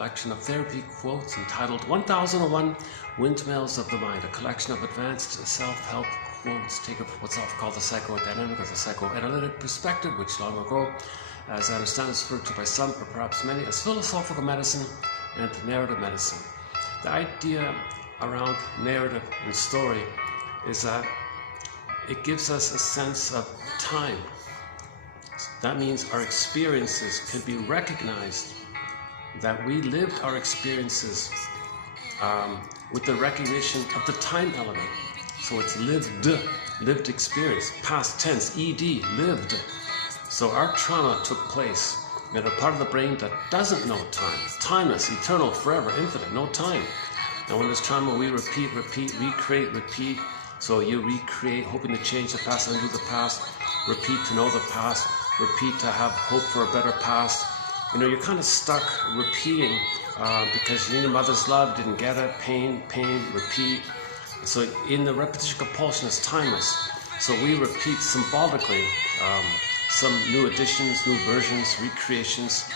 collection of therapy quotes entitled 1001 Windmills of the Mind, a collection of advanced self-help quotes taken from what's often called the psychodynamic or the psychoanalytic perspective, which long ago, as I understand, is referred to by some, or perhaps many, as philosophical medicine and narrative medicine. The idea around narrative and story is that it gives us a sense of time. That means our experiences can be recognized, that we lived our experiences with the recognition of the time element. So it's lived experience, past tense, ed, lived. So our trauma took place in a part of the brain that doesn't know time, timeless, eternal, forever, infinite, no time. And when there's trauma, we repeat, recreate, repeat. So you recreate, hoping to change the past, undo the past, repeat to know the past, repeat to have hope for a better past. You're kind of stuck repeating because your mother's love, didn't get it, pain, repeat. So in the repetition compulsion is timeless. So we repeat symbolically some new additions, new versions, recreations,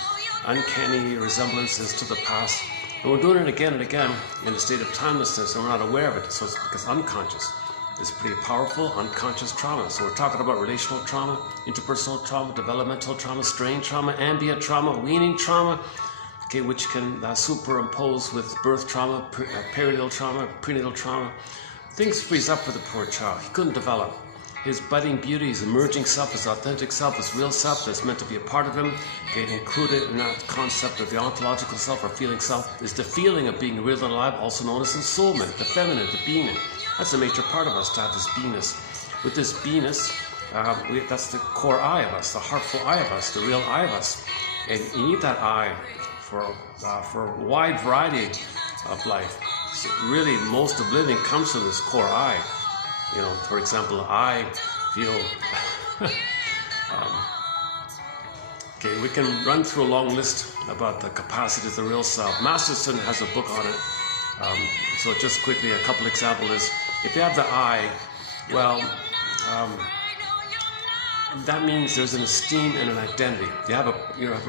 uncanny resemblances to the past. And we're doing it again and again in a state of timelessness, and we're not aware of it. So it's because unconscious. It's pretty powerful, unconscious trauma. So we're talking about relational trauma, interpersonal trauma, developmental trauma, strain trauma, ambient trauma, weaning trauma, okay, which can superimpose with birth trauma, perinatal trauma, prenatal trauma. Things freeze up for the poor child. He couldn't develop. His budding beauty, his emerging self, his authentic self, his real self that's meant to be a part of him, okay, included in that concept of the ontological self or feeling self, is the feeling of being real and alive, also known as ensoulment, the feminine, the being. That's a major part of us, to have this beingness. With this beingness, that's the core I of us, the heartful I of us, the real I of us. And you need that I for a wide variety of life. So really, most of living comes from this core I. For example, I feel... okay, we can run through a long list about the capacities of the real self. Masterson has a book on it. So just quickly, a couple examples is, if you have the I, well, that means there's an esteem and an identity. You have a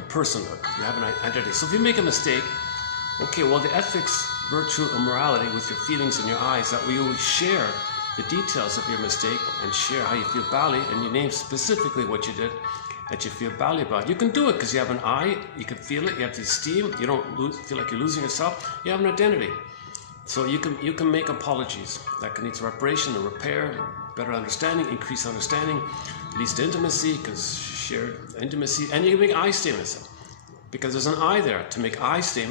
personhood, you have an identity. So if you make a mistake, okay, well, the ethics, virtue, and morality with your feelings and your eyes, that we always share the details of your mistake and share how you feel badly, and you name specifically what you did that you feel badly about. You can do it because you have an I, you can feel it, you have the esteem, you don't feel like you're losing yourself, you have an identity. So you can make apologies. That can lead to reparation and repair, better understanding, increased understanding, leads to intimacy, because shared intimacy, and you can make I statements. Because there's an I there. To make I statements,